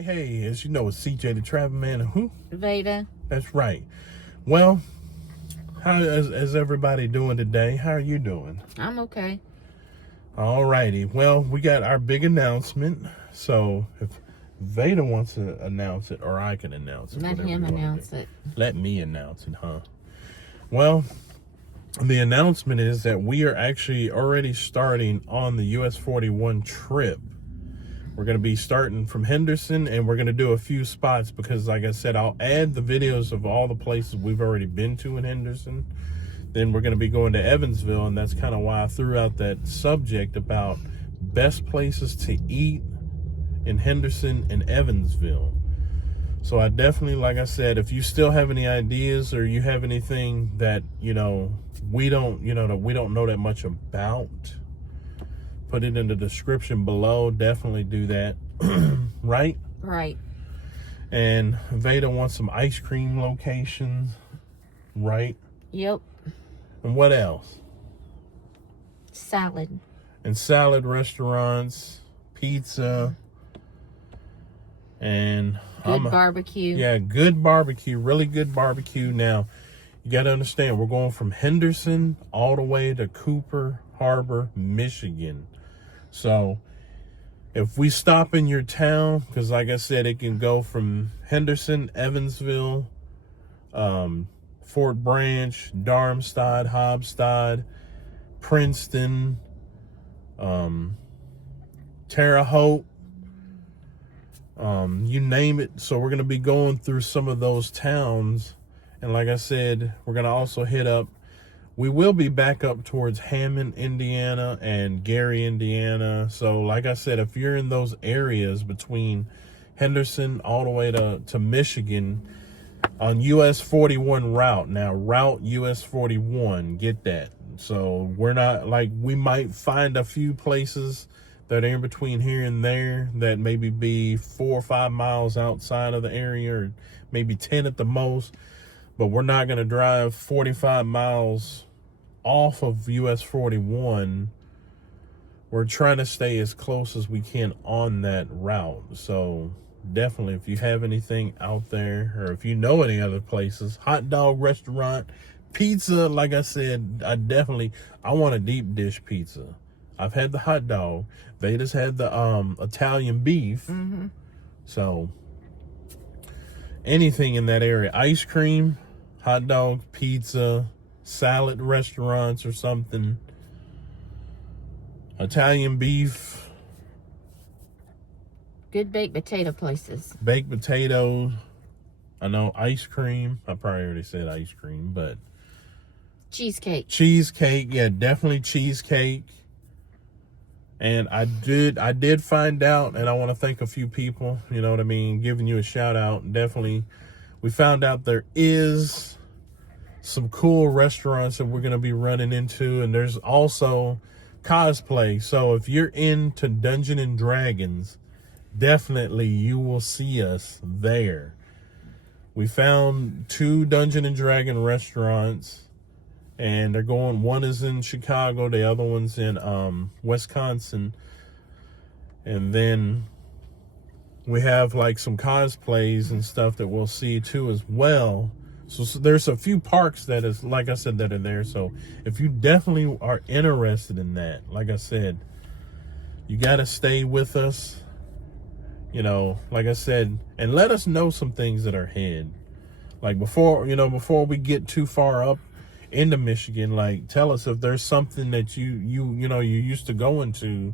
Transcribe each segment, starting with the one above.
Hey, as you know, it's CJ the Travel Man. And who? Vada. That's right. Well, how is everybody doing today? How are you doing? I'm okay. All righty. Well, we got our big announcement. So if Vada wants to announce it, or I can announce it. Let him announce it. Let me announce it, huh? Well, the announcement is that we are actually already starting on the US 41 trip. We're going to be starting from Henderson, and we're going to do a few spots because, like I said, I'll add the videos of all the places we've already been to in Henderson. Then we're going to be going to Evansville, and that's kind of why I threw out that subject about best places to eat in Henderson and Evansville. So I definitely, like I said, if you still have any ideas or you have anything that, we don't know that much about, put it in the description below. Definitely do that. Right? Right. And Vada wants some ice cream locations. Right? Yep. And what else? Salad. And salad restaurants, pizza, and good barbecue. Yeah, good barbecue, really good barbecue. Now, you got to understand, we're going from Henderson all the way to Cooper Harbor, Michigan. So if we stop in your town, because like I said, it can go from Henderson, Evansville, Fort Branch, Darmstadt, Hobstadt, Princeton, Terre Haute, you name it. So we're going to be going through some of those towns. And like I said, we're going to also hit up, we will be back up towards Hammond, Indiana, and Gary, Indiana. So like I said, if you're in those areas between Henderson all the way to Michigan on US 41 route. Now, route US 41, get that. So we're not, we might find a few places that are in between here and there that maybe be 4 or 5 miles outside of the area, or maybe 10 at the most. But we're not going to drive 45 miles off of US 41. We're trying to stay as close as we can on that route. So definitely, if you have anything out there, or if you know any other places, hot dog restaurant, pizza, like I said, I want a deep dish pizza. I've had the hot dog. Vada's had the Italian beef. Mm-hmm. So anything in that area, ice cream, hot dog, pizza, salad restaurants or something, Italian beef, good baked potato places, baked potatoes. I know ice cream. I probably already said ice cream, but cheesecake. Yeah, definitely cheesecake. And I did find out, and I want to thank a few people, you know what I mean, giving you a shout out. Definitely, we found out there is some cool restaurants that we're going to be running into, and there's also cosplay. So if you're into Dungeons and Dragons, definitely you will see us there. We found 2 Dungeons and Dragon restaurants, and they're going, one is in Chicago, the other one's in Wisconsin. And then we have some cosplays and stuff that we'll see too as well. So there's a few parks that is, like I said, that are there. So if you definitely are interested in that, like I said, you got to stay with us, like I said, and let us know some things that are ahead. Before we get too far up into Michigan, tell us if there's something that you used to going to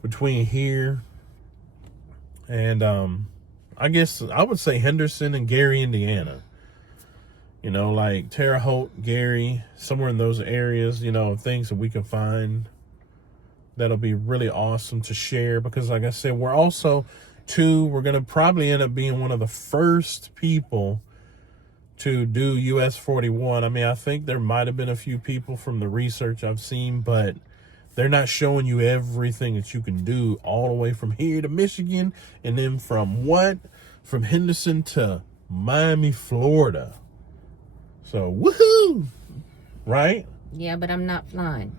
between here and I guess I would say Henderson and Gary, Indiana. Terre Haute, Gary, somewhere in those areas, things that we can find that'll be really awesome to share. Because like I said, we're also we're going to probably end up being one of the first people to do US 41. I mean, I think there might have been a few people from the research I've seen, but they're not showing you everything that you can do all the way from here to Michigan, and then from Henderson to Miami, Florida. So, woohoo! Right? Yeah, but I'm not flying.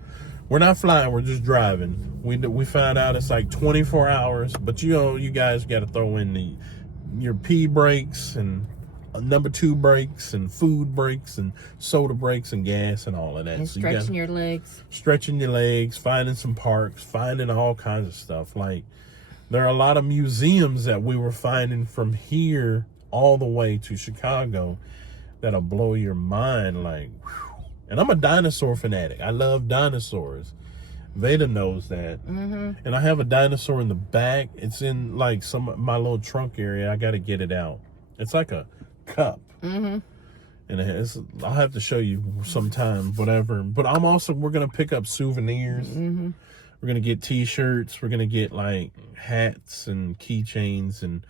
We're not flying. We're just driving. We found out it's like 24 hours, but you guys got to throw in your pee breaks and number 2 breaks and food breaks and soda breaks and gas and all of that. And so stretching your legs. Stretching your legs, finding some parks, finding all kinds of stuff. Like, there are a lot of museums that we were finding from here all the way to Chicago that'll blow your mind. Like, whew. And I'm a dinosaur fanatic. I love dinosaurs. Vada knows that. Mm-hmm. And I have a dinosaur in the back. It's in like my little trunk area. I got to get it out. It's like a cup. Mm-hmm. And I'll have to show you sometime, whatever. But we're going to pick up souvenirs. Mm-hmm. We're going to get t-shirts. We're going to get like hats and keychains and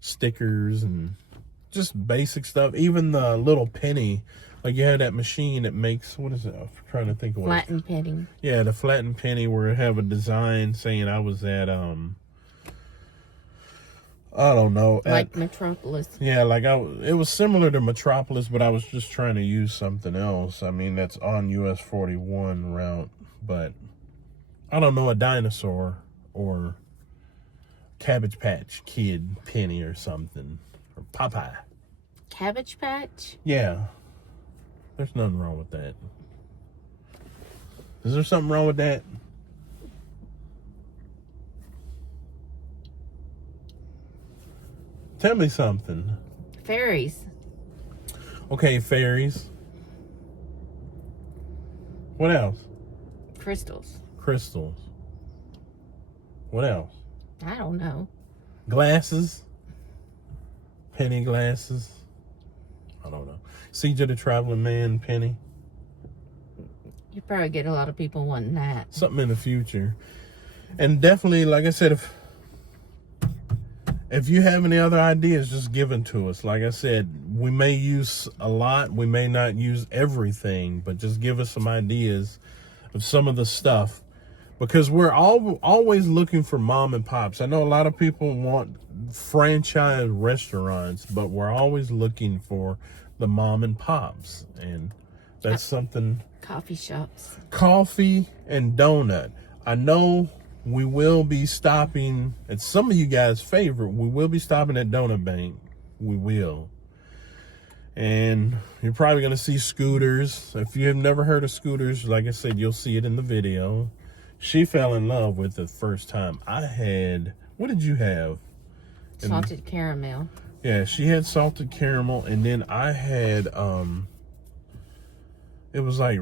stickers and just basic stuff. Even the little penny, like you have that machine that makes, what is it? I'm trying to think of what Flattened penny. Yeah, the flattened penny where it have a design saying I was at, I don't know. Like Metropolis. Yeah, like it was similar to Metropolis, but I was just trying to use something else. I mean, that's on US 41 route, but I don't know, a dinosaur or Cabbage Patch Kid penny or something. Or Popeye. Cabbage Patch? Yeah. There's nothing wrong with that. Is there something wrong with that? Tell me something. Fairies. Okay, fairies. What else? Crystals. Crystals. What else? I don't know. Glasses. Penny glasses. I don't know. CJ the Traveling Man penny. You probably get a lot of people wanting that. Something in the future. And definitely, like I said, if you have any other ideas, just give them to us. Like I said, we may use a lot. We may not use everything, but just give us some ideas of some of the stuff. Because we're always looking for mom and pops. I know a lot of people want franchise restaurants, but we're always looking for the mom and pops. And that's something. Coffee shops. Coffee and donut. I know we will be stopping at some of you guys' favorite. We will be stopping at Donut Bank. We will. And you're probably going to see Scooters. If you have never heard of Scooters, like I said, you'll see it in the video. She fell in love with it the first time. I had, what did you have? Salted caramel. Yeah, she had salted caramel, and then I had, it was like,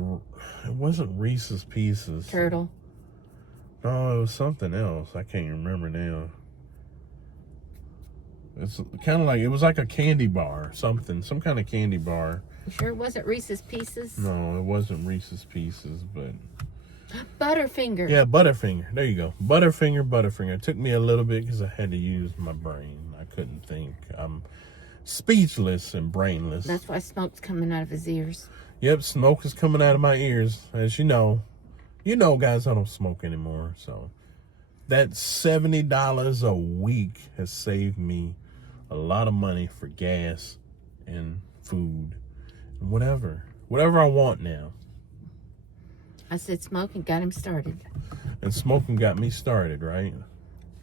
it wasn't Reese's Pieces. Turtle. No, it was something else. I can't remember now. It's kind of like, it was like a candy bar, some kind of candy bar. You sure it wasn't Reese's Pieces? No, it wasn't Reese's Pieces, but... Butterfinger. Yeah, Butterfinger. There you go. Butterfinger. It took me a little bit because I had to use my brain. I couldn't think. I'm speechless and brainless. That's why smoke's coming out of his ears. Yep, smoke is coming out of my ears. As you know. You know, guys, I don't smoke anymore. So that $70 a week has saved me a lot of money for gas and food and whatever I want now. I said smoking got him started. And smoking got me started, right?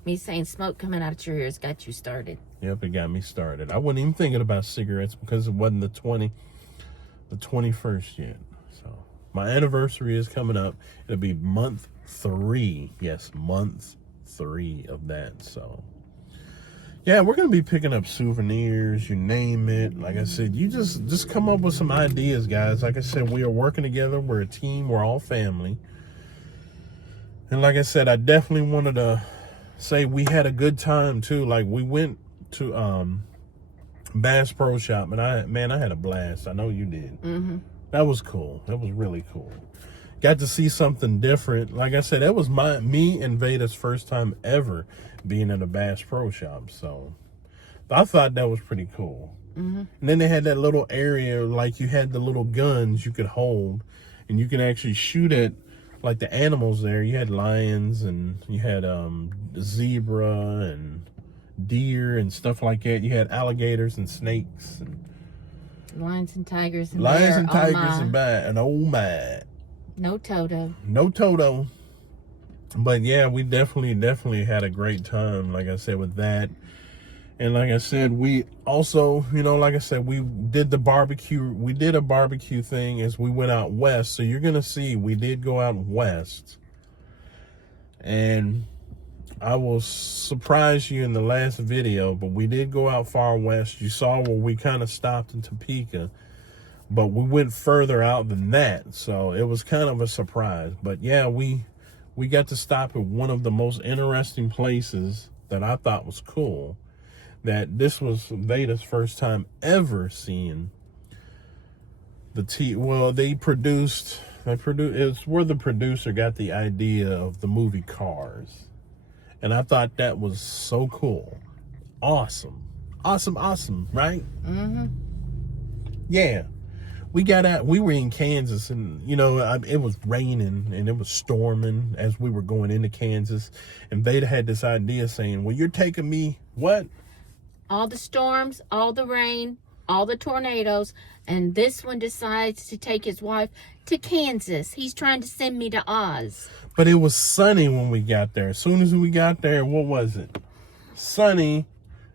Me saying smoke coming out of your ears got you started. Yep, it got me started. I wasn't even thinking about cigarettes because it wasn't the 21st yet. So my anniversary is coming up. It'll be month 3. Yes, month 3 of that. So yeah, we're going to be picking up souvenirs, you name it. Like I said, you just come up with some ideas, guys. Like I said, we are working together. We're a team. We're all family. And like I said, I definitely wanted to say we had a good time, too. Like, we went to Bass Pro Shop, and I had a blast. I know you did. Mm-hmm. That was cool. That was really cool. Got to see something different. Like I said, that was me and Vada's first time ever being in a Bass Pro Shop. So I thought that was pretty cool. Mm-hmm. And then they had that little area, like you had the little guns you could hold, and you can actually shoot at like the animals there. You had lions, and you had zebra and deer and stuff like that. You had alligators and snakes and lions and tigers and lions and tigers and oh my. No Toto. No Toto. But yeah, we definitely had a great time, like I said, with that. And like I said, we also, like I said, we did the barbecue. We did a barbecue thing as we went out west. So you're going to see we did go out west. And I will surprise you in the last video, but we did go out far west. You saw where we kind of stopped in Topeka, but we went further out than that. So it was kind of a surprise. But yeah, we got to stop at one of the most interesting places that I thought was cool. That this was Vada's first time ever seeing the well, it's where the producer got the idea of the movie Cars. And I thought that was so cool. Awesome, right? Mm-hmm. Yeah. We got out, we were in Kansas, and it was raining and it was storming as we were going into Kansas. And Vada had this idea saying, well, you're taking me, what? All the storms, all the rain, all the tornadoes, and this one decides to take his wife to Kansas. He's trying to send me to Oz. But it was sunny when we got there. As soon as we got there, what was it? Sunny.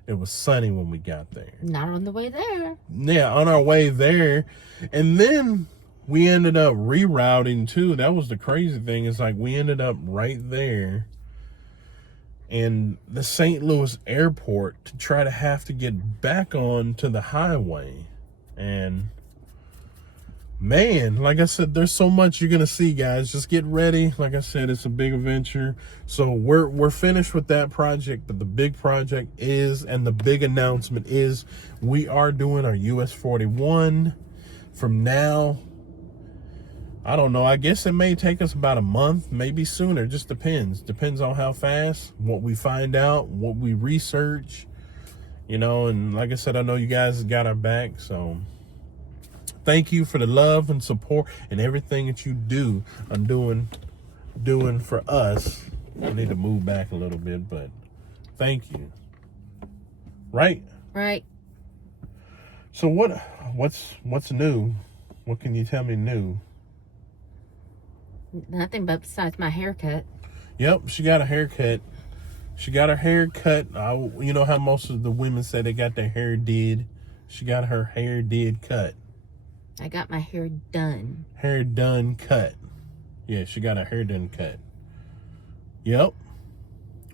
It was sunny when we got there. Not on the way there. Yeah, on our way there. And then we ended up rerouting too. That was the crazy thing. It's like we ended up right there in the St. Louis airport to try to have to get back on to the highway. And man, like I said, there's so much you're gonna see, guys. Just get ready. Like I said, it's a big adventure. So we're finished with that project, but the big project is, and the big announcement is, we are doing our US 41 from now. I don't know. I guess it may take us about a month, maybe sooner. Just depends. Depends on how fast, what we find out, what we research, and like I said, I know you guys got our back. So thank you for the love and support and everything that you do on doing for us. I need to move back a little bit, but thank you. Right? Right. So what's new? What can you tell me new? Nothing but besides my haircut. Yep, she got a haircut. She got her hair cut. You know how most of the women say they got their hair did? She got her hair did cut. I got my hair done. Hair done cut. Yeah, she got her hair done cut. Yep.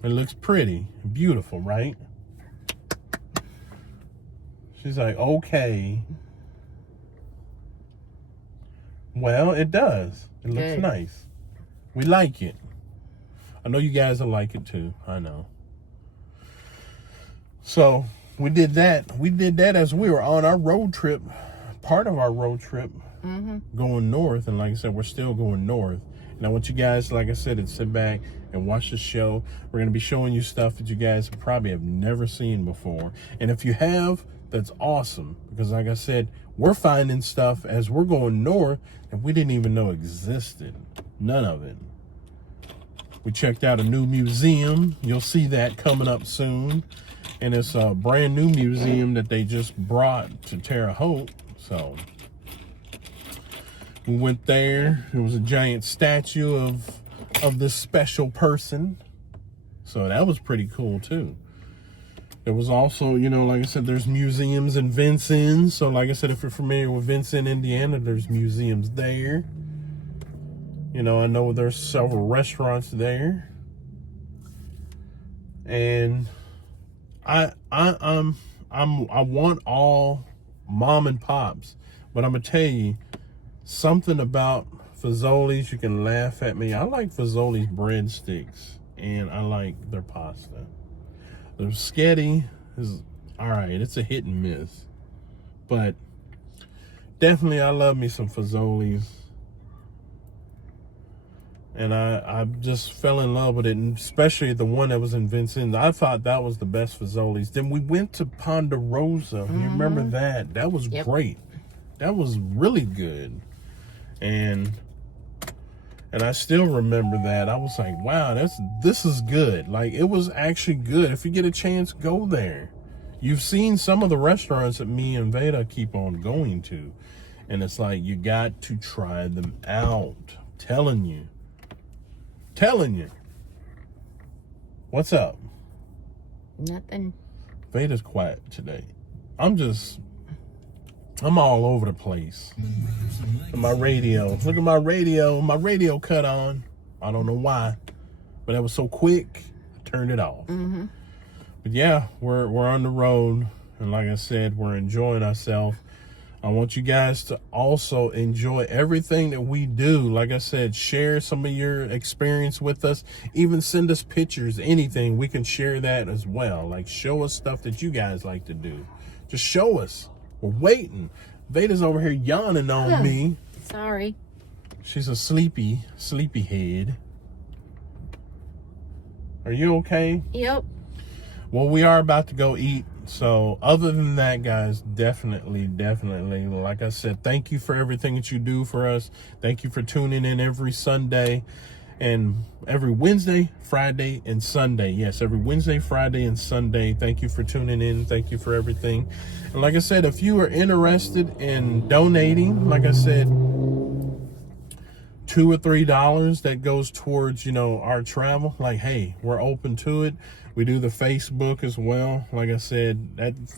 It looks pretty. Beautiful, right? She's like, okay. Well, it does. It looks Good. nice. We like it. I know you guys will like it too. I know. So we did that. We did that as we were on our road trip. Part of our road trip, going north. And like I said, we're still going north. And I want you guys, like I said, to sit back and watch the show. We're going to be showing you stuff that you guys probably have never seen before. And if you have, that's awesome. Because like I said, we're finding stuff as we're going north that we didn't even know existed. None of it. We checked out a new museum. You'll see that coming up soon. And it's a brand new museum that they just brought to Terre Haute. So we went there. It was a giant statue of this special person. So that was pretty cool too. There was also, like I said, there's museums in Vincennes. So like I said, if you're familiar with Vincennes, Indiana, there's museums there. I know there's several restaurants there. And I want all mom and pops, but I'm gonna tell you something about Fazoli's. You can laugh at me. I like Fazoli's breadsticks, and I like their pasta. The spaghetti is all right. It's a hit and miss, but definitely I love me some Fazoli's. And I just fell in love with it, and especially the one that was in Vincennes. I thought that was the best Fazoli's. Then we went to Ponderosa. You remember that? That was great. That was really good. And I still remember that. I was like, wow, this is good. Like, it was actually good. If you get a chance, go there. You've seen some of the restaurants that me and Vada keep on going to. And it's like, you got to try them out. Telling you. Telling you. What's up? Nothing. Vada's quiet today. I'm all over the place. My radio. Look at my radio. My radio cut on. I don't know why. But that was so quick, I turned it off. Mm-hmm. But yeah, we're on the road. And like I said, we're enjoying ourselves. I want you guys to also enjoy everything that we do. Like I said, share some of your experience with us. Even send us pictures, anything. We can share that as well. Like, show us stuff that you guys like to do. Just show us. We're waiting. Vada's over here yawning on me. Sorry. She's a sleepy head. Are you okay? Yep. Well, we are about to go eat. So other than that, guys, definitely, like I said, thank you for everything that you do for us. Thank you for tuning in every Sunday and every Wednesday, Friday, and Sunday. Yes, every Wednesday, Friday, and Sunday. Thank you for tuning in. Thank you for everything. And like I said, if you are interested in donating, like I said, $2 or $3 that goes towards, our travel. Like, hey, we're open to it. We do the Facebook as well. Like I said,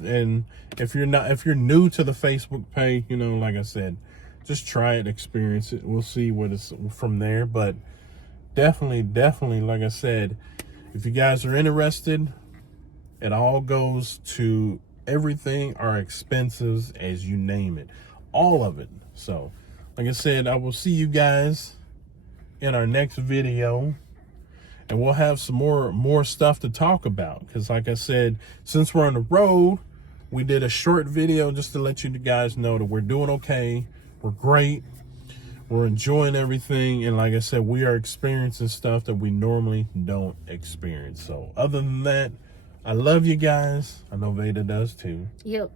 and if you're new to the Facebook page, like I said, just try it, experience it. We'll see what it's from there. But definitely, like I said, if you guys are interested, it all goes to everything, our expenses, as you name it, all of it. So, like I said, I will see you guys in our next video. And we'll have some more stuff to talk about. Because like I said, since we're on the road, we did a short video just to let you guys know that we're doing okay. We're great. We're enjoying everything. And like I said, we are experiencing stuff that we normally don't experience. So other than that, I love you guys. I know Vada does too. Yep.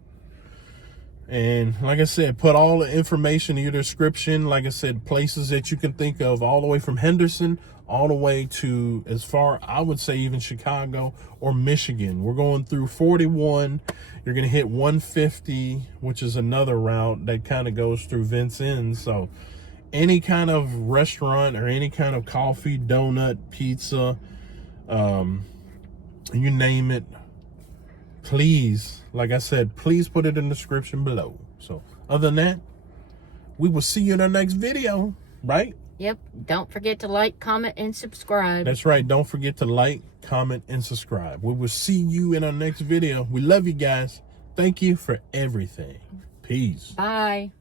And like I said, put all the information in your description. Like I said, places that you can think of all the way from Henderson all the way to as far, I would say, even Chicago or Michigan. We're going through 41. You're going to hit 150, which is another route that kind of goes through Vincennes. So any kind of restaurant or any kind of coffee, donut, pizza, you name it, please, like I said, please put it in the description below. So other than that, we will see you in our next video, right? Yep. Don't forget to like, comment, and subscribe. That's right. Don't forget to like, comment, and subscribe. We will see you in our next video. We love you guys. Thank you for everything. Peace. Bye.